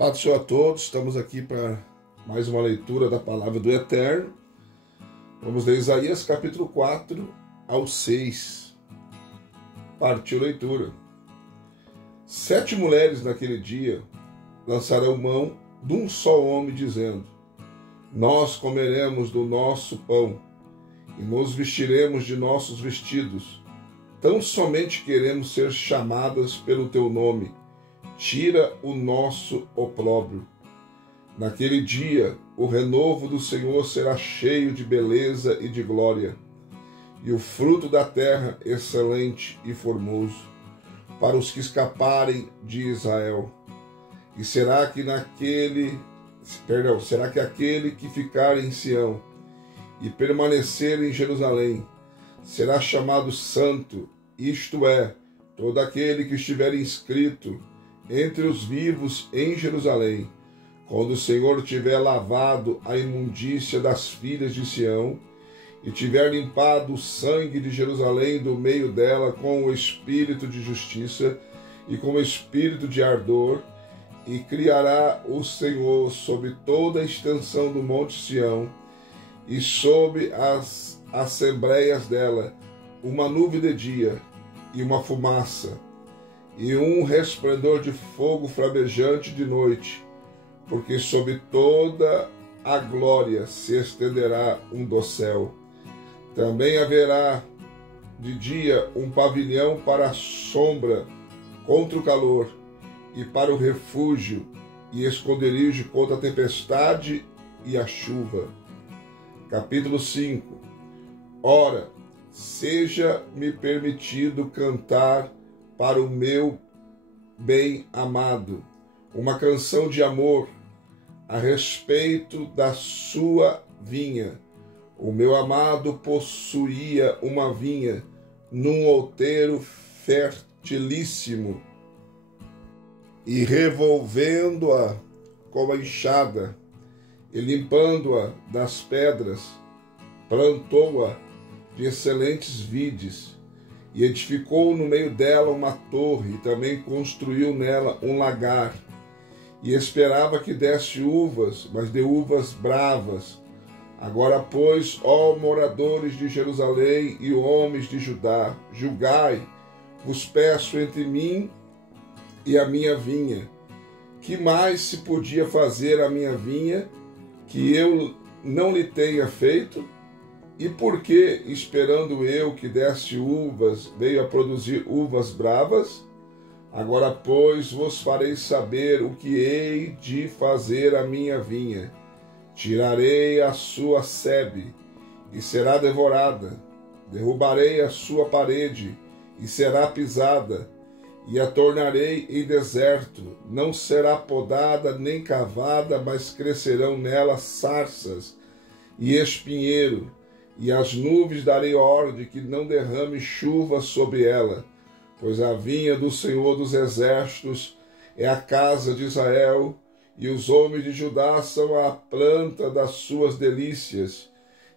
Paz do Senhor a todos, estamos aqui para mais uma leitura da Palavra do Eterno. Vamos ler Isaías capítulo 4 ao 6. Partiu a leitura. 7 mulheres naquele dia lançarão mão de um só homem, dizendo: nós comeremos do nosso pão e nos vestiremos de nossos vestidos. Tão somente queremos ser chamadas pelo teu nome. Tira o nosso opróbrio. Naquele dia, o renovo do Senhor será cheio de beleza e de glória, e o fruto da terra excelente e formoso, para os que escaparem de Israel. E será que aquele que ficar em Sião e permanecer em Jerusalém será chamado santo, isto é, todo aquele que estiver inscrito entre os vivos em Jerusalém, quando o Senhor tiver lavado a imundícia das filhas de Sião e tiver limpado o sangue de Jerusalém do meio dela com o espírito de justiça e com o espírito de ardor, e criará o Senhor sobre toda a extensão do monte Sião e sobre as assembleias dela uma nuvem de dia e uma fumaça, e um resplendor de fogo flamejante de noite, porque sobre toda a glória se estenderá um dossel. Também haverá de dia um pavilhão para a sombra contra o calor, e para o refúgio e esconderijo contra a tempestade e a chuva. Capítulo 5. Ora, seja-me permitido cantar para o meu bem-amado uma canção de amor a respeito da sua vinha. O meu amado possuía uma vinha num outeiro fertilíssimo, e revolvendo-a com a enxada e limpando-a das pedras, plantou-a de excelentes vides, e edificou no meio dela uma torre, e também construiu nela um lagar, e esperava que desse uvas, mas deu uvas bravas. Agora, pois, ó moradores de Jerusalém e homens de Judá, julgai, vos peço, entre mim e a minha vinha. Que mais se podia fazer a minha vinha, que eu não lhe tenha feito? E por que, esperando eu que desse uvas, veio a produzir uvas bravas? Agora, pois, vos farei saber o que hei de fazer a minha vinha. Tirarei a sua sebe, e será devorada. Derrubarei a sua parede, e será pisada, e a tornarei em deserto. Não será podada nem cavada, mas crescerão nela sarças e espinheiro. E as nuvens darei ordem que não derrame chuva sobre ela, pois a vinha do Senhor dos Exércitos é a casa de Israel, e os homens de Judá são a planta das suas delícias.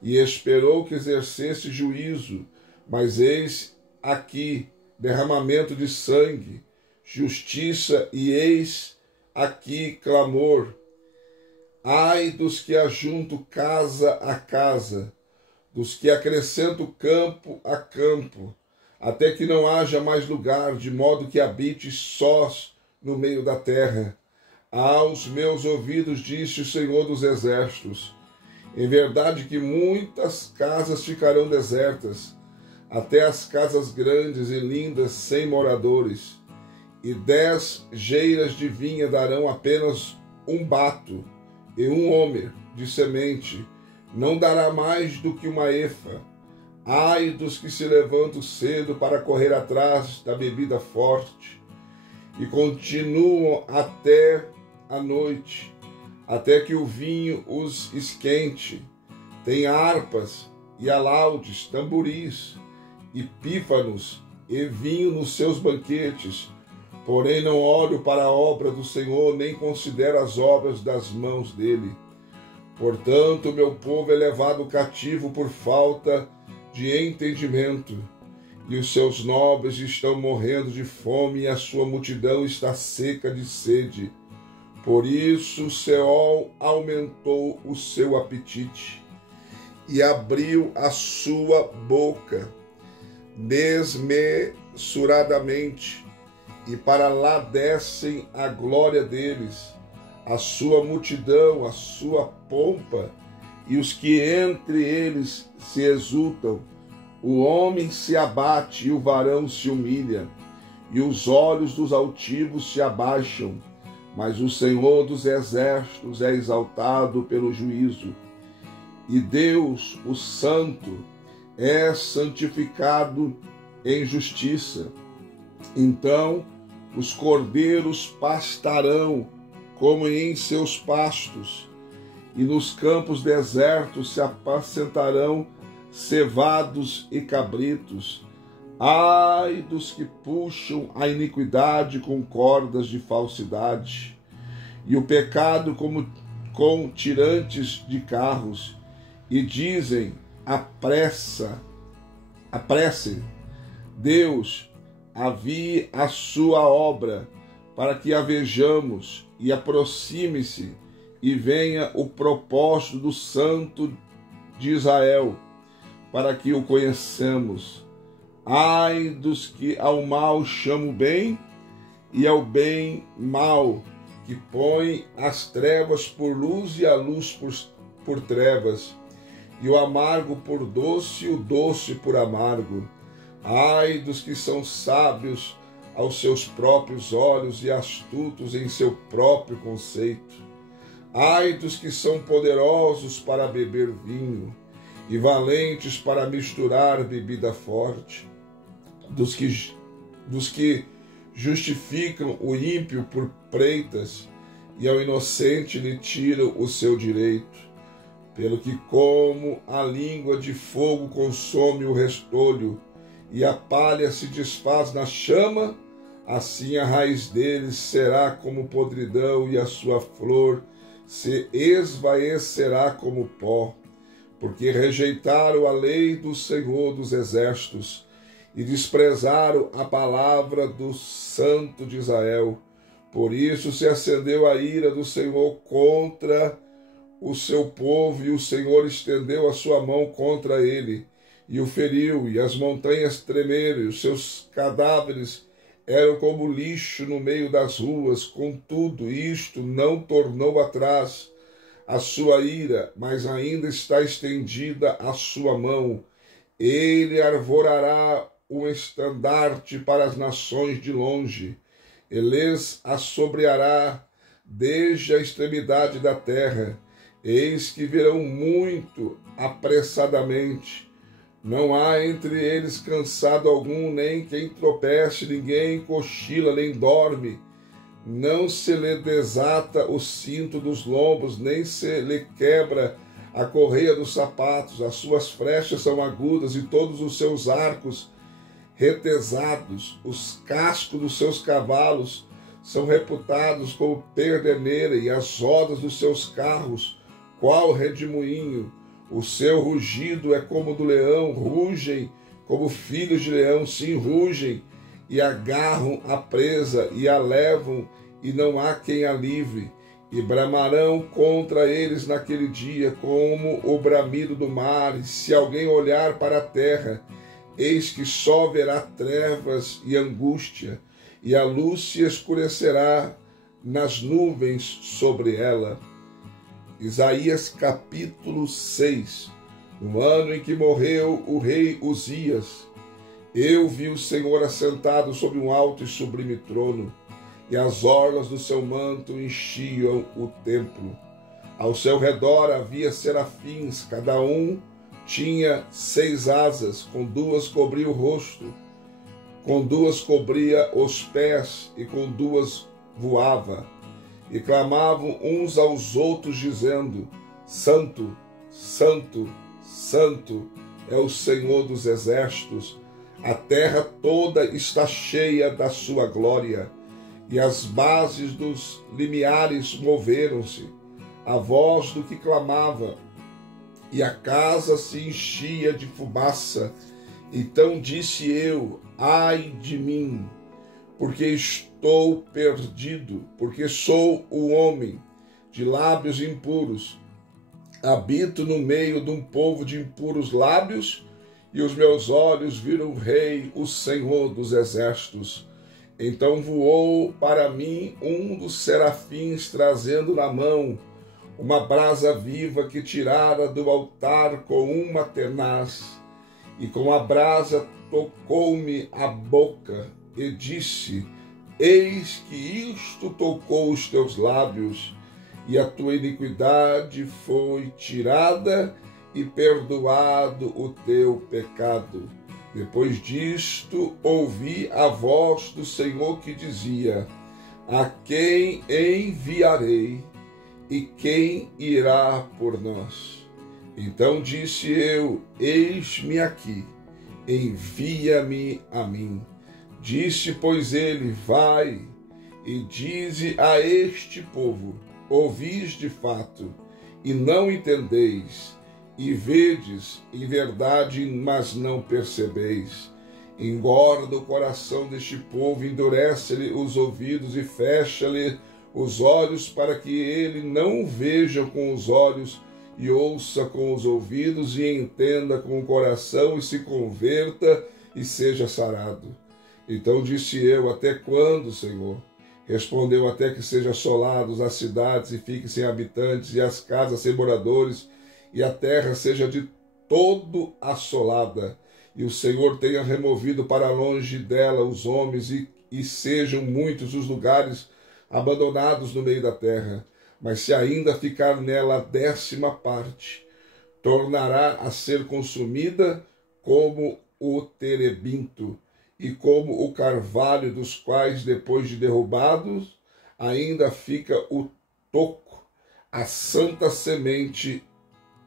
E esperou que exercesse juízo, mas eis aqui derramamento de sangue, justiça, e eis aqui clamor. Ai dos que ajuntam casa a casa, dos que acrescentam campo a campo, até que não haja mais lugar, de modo que habite sós no meio da terra. Aos meus ouvidos disse o Senhor dos Exércitos: em verdade que muitas casas ficarão desertas, até as casas grandes e lindas sem moradores, e 10 geiras de vinha darão apenas um bato, e um homer de semente não dará mais do que uma efa. Ai dos que se levantam cedo para correr atrás da bebida forte, e continuam até a noite, até que o vinho os esquente. Tem harpas e alaudes, tamboris, e pífanos, e vinho nos seus banquetes. Porém não olho para a obra do Senhor, nem considero as obras das mãos dele. Portanto, meu povo é levado cativo por falta de entendimento, e os seus nobres estão morrendo de fome, e a sua multidão está seca de sede. Por isso Seol aumentou o seu apetite e abriu a sua boca desmesuradamente, e para lá descem a glória deles, a sua multidão, a sua pompa, e os que entre eles se exultam. O homem se abate e o varão se humilha, e os olhos dos altivos se abaixam, mas o Senhor dos exércitos é exaltado pelo juízo. E Deus, o Santo, é santificado em justiça. Então os cordeiros pastarão como em seus pastos, e nos campos desertos se apacentarão cevados e cabritos. Ai dos que puxam a iniquidade com cordas de falsidade, e o pecado com tirantes de carros, e dizem: apresse, Deus, avie a sua obra, para que a vejamos, e aproxime-se, e venha o propósito do Santo de Israel, para que o conheçamos. Ai dos que ao mal chamam bem, e ao bem mal, que põe as trevas por luz e a luz por trevas, e o amargo por doce e o doce por amargo. Ai dos que são sábios aos seus próprios olhos e astutos em seu próprio conceito. Ai dos que são poderosos para beber vinho e valentes para misturar bebida forte, dos que justificam o ímpio por preitas e ao inocente lhe tiram o seu direito. Pelo que como a língua de fogo consome o restolho, e a palha se desfaz na chama, assim a raiz deles será como podridão, e a sua flor se esvaecerá como pó, porque rejeitaram a lei do Senhor dos exércitos, e desprezaram a palavra do Santo de Israel. Por isso se acendeu a ira do Senhor contra o seu povo, e o Senhor estendeu a sua mão contra ele, e o feriu, e as montanhas tremeram, e os seus cadáveres eram como lixo no meio das ruas. Contudo, isto não tornou atrás a sua ira, mas ainda está estendida a sua mão. Ele arvorará um estandarte para as nações de longe, eles assombreará desde a extremidade da terra. Eis que virão muito apressadamente. Não há entre eles cansado algum, nem quem tropece, ninguém cochila, nem dorme. Não se lhe desata o cinto dos lombos, nem se lhe quebra a correia dos sapatos. As suas flechas são agudas e todos os seus arcos retesados. Os cascos dos seus cavalos são reputados como perdeneira, e as rodas dos seus carros qual redemoinho. O seu rugido é como do leão, rugem como filhos de leão, sim, rugem, e agarram a presa, e a levam, e não há quem a livre. E bramarão contra eles naquele dia, como o bramido do mar. E se alguém olhar para a terra, eis que só verá trevas e angústia, e a luz se escurecerá nas nuvens sobre ela. Isaías capítulo 6. No ano em que morreu o rei Uzias, eu vi o Senhor assentado sobre um alto e sublime trono, e as orlas do seu manto enchiam o templo. Ao seu redor havia serafins, cada um tinha 6 asas, com 2 cobria o rosto, com 2 cobria os pés, e com 2 voava. E clamavam uns aos outros, dizendo: Santo, Santo, Santo é o Senhor dos exércitos. A terra toda está cheia da sua glória. E as bases dos limiares moveram-se, a voz do que clamava, e a casa se enchia de fumaça. Então disse eu: ai de mim, porque estou perdido, porque sou o homem de lábios impuros. Habito no meio de um povo de impuros lábios, e os meus olhos viram o Rei, o Senhor dos Exércitos. Então voou para mim um dos serafins, trazendo na mão uma brasa viva que tirara do altar com uma tenaz, e com a brasa tocou-me a boca, e disse: Eis que isto tocou os teus lábios, e a tua iniquidade foi tirada, e perdoado o teu pecado. Depois disto, ouvi a voz do Senhor que dizia: A quem enviarei? E quem irá por nós? Então disse eu: Eis-me aqui, envia-me a mim. Disse, pois, ele: Vai e dize a este povo: Ouvis de fato, e não entendeis, e vedes em verdade, mas não percebeis. Engorda o coração deste povo, endurece-lhe os ouvidos e fecha-lhe os olhos, para que ele não veja com os olhos, e ouça com os ouvidos, e entenda com o coração, e se converta, e seja sarado. Então disse eu: Até quando, Senhor? Respondeu: Até que sejam assolados as cidades, e fiquem sem habitantes, e as casas sem moradores, e a terra seja de todo assolada, e o Senhor tenha removido para longe dela os homens, e sejam muitos os lugares abandonados no meio da terra. Mas se ainda ficar nela a 10ª parte, tornará a ser consumida como o terebinto e como o carvalho, dos quais, depois de derrubados, ainda fica o toco. A santa semente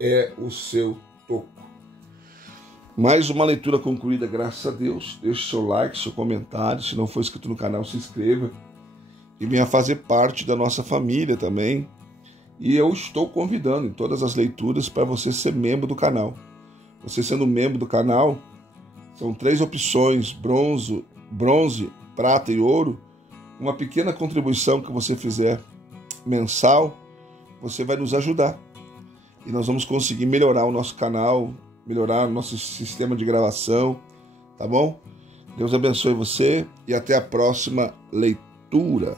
é o seu toco. Mais uma leitura concluída, graças a Deus. Deixe seu like, seu comentário. Se não for inscrito no canal, se inscreva. E venha fazer parte da nossa família também. E eu estou convidando em todas as leituras para você ser membro do canal. Você sendo membro do canal, são 3 opções: bronze, prata e ouro. Uma pequena contribuição que você fizer mensal, você vai nos ajudar. E nós vamos conseguir melhorar o nosso canal, melhorar o nosso sistema de gravação, tá bom? Deus abençoe você e até a próxima leitura.